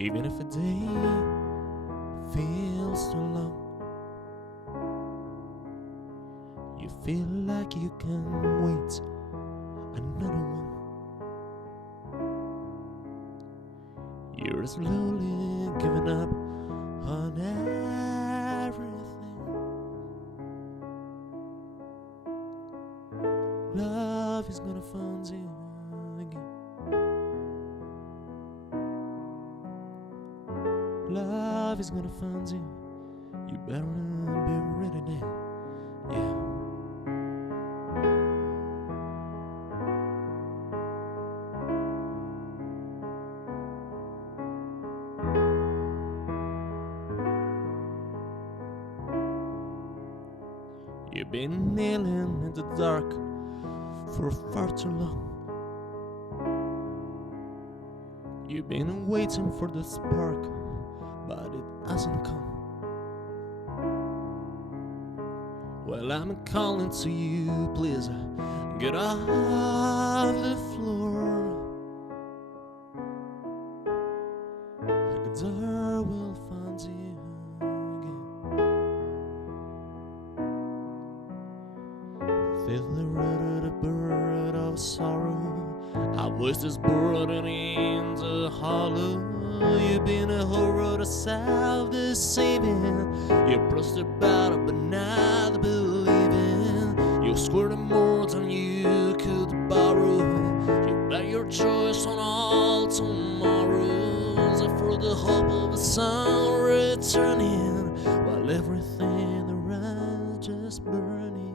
Even if a day feels too long, you feel like you can wait another one. You're slowly giving up on everything. Love is gonna find you again. Love is gonna find you. You better be ready then. Yeah. You've been kneeling in the dark for far too long. You've been waiting for the spark, but it hasn't come. Well, I'm calling to you, please get off the floor. The door will find you again. Feel the root of the bird of sorrow. Our voices burden in the hollow. You've been a horror to self-deceiving. You pressed the battle but not believing. You squirted more than you could borrow. You bet your choice on all tomorrows for the hope of the sun returning, while everything around just burning.